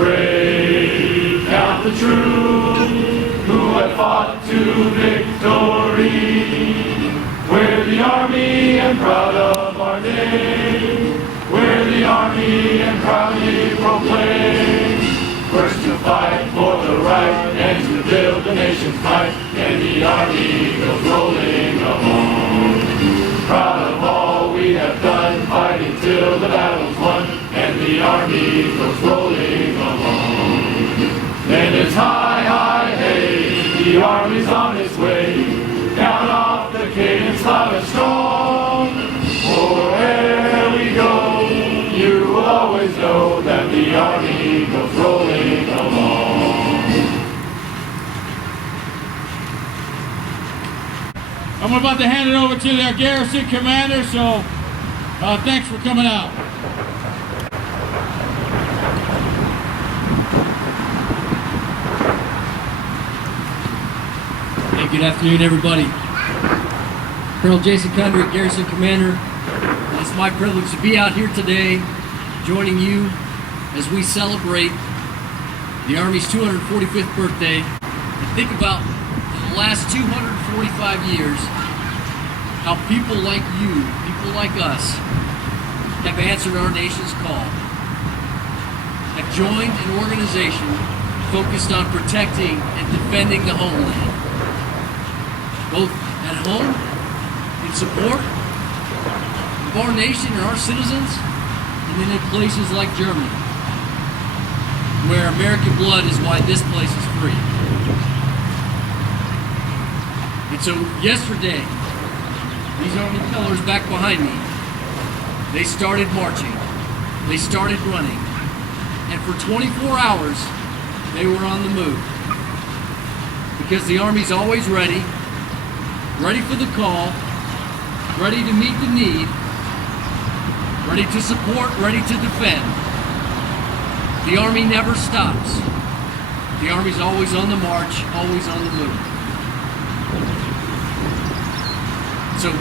brave, count the true, who have fought to victory. We're the Army and proud of our name. We're the Army and proudly proclaim. First to fight for the right and to build the nation's might. And the Army goes rolling along. Proud of all we have done, fighting till the battle's won. And the Army goes rolling along. Then it's hi, hi, hey, the Army's on its way. Count off the cadence loud and strong. For where we go, you will always know that the Army goes rolling along. I'm about to hand it over to their garrison commander, so thanks for coming out. Hey, good afternoon, everybody. Colonel Jason Condrey, Garrison Commander. It's my privilege to be out here today, joining you as we celebrate the Army's 245th birthday. And think about the last 245 years, how people like you, people like us, have answered our nation's call, have joined an organization focused on protecting and defending the homeland, both at home, in support of our nation and our citizens, and then in places like Germany, where American blood is why this place is free. And so yesterday, these Army colors back behind me, they started marching, they started running, and for 24 hours, they were on the move. Because the Army's always ready for the call, ready to meet the need, ready to support, ready to defend. The Army never stops. The Army's always on the march, always on the move. So,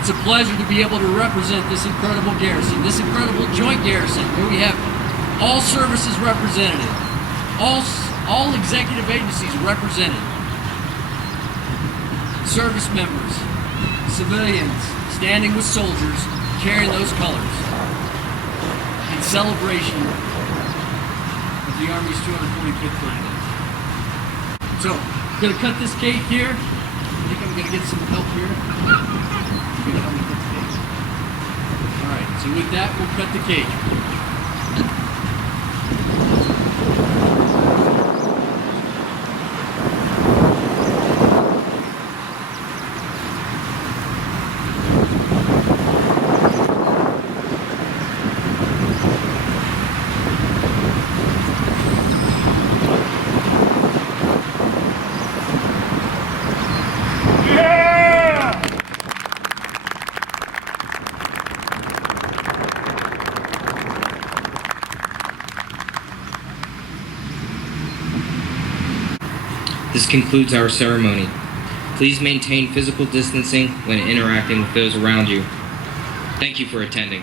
it's a pleasure to be able to represent this incredible garrison, this incredible joint garrison, where we have all services represented, all executive agencies represented, service members, civilians, standing with soldiers, carrying those colors in celebration of the Army's 245th birthday. So, I'm going to cut this cake here. I think I'm going to get some help here. You're going to help me cut the cake. Alright, so with that, we'll cut the cake. This concludes our ceremony. Please maintain physical distancing when interacting with those around you. Thank you for attending.